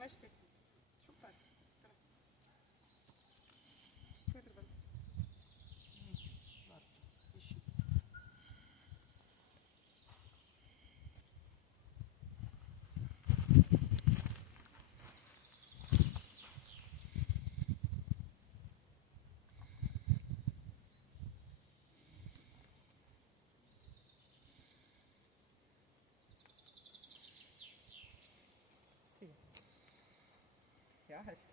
on hästi. Super. Kõrval. Vaata, issi. Siia. Ja, hästi.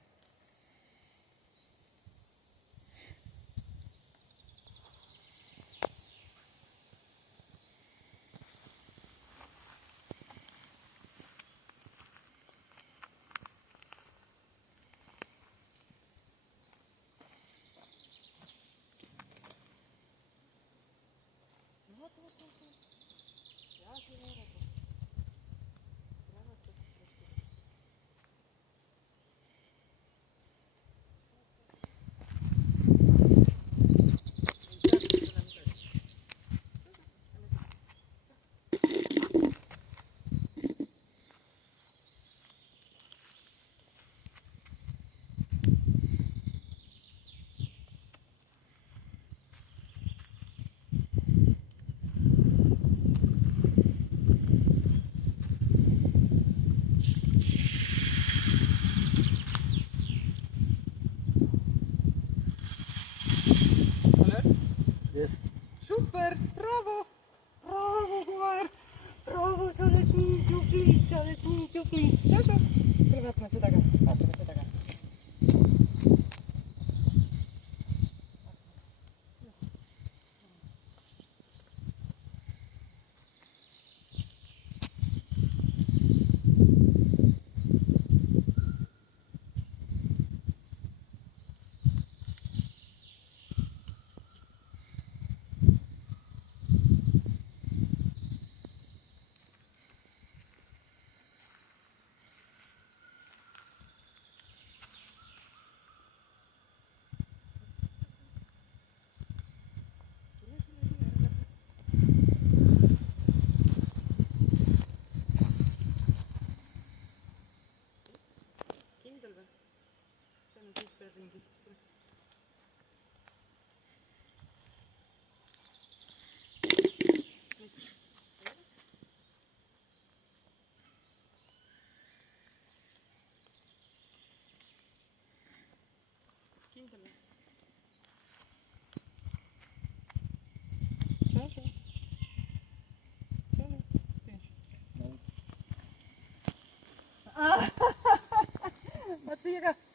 Vaata. Ja, siin oodata. Rävatas. Yes. Super, bravo, bravo koer, bravo, sa oled nii tubli, sa oled nii tubli. Sasu, tule vaatame seda ka, vaatame seda ka. Kindel või? Teeme siis peal ringi. Kindel või? Sasu. Sasu. Vaat siia ka.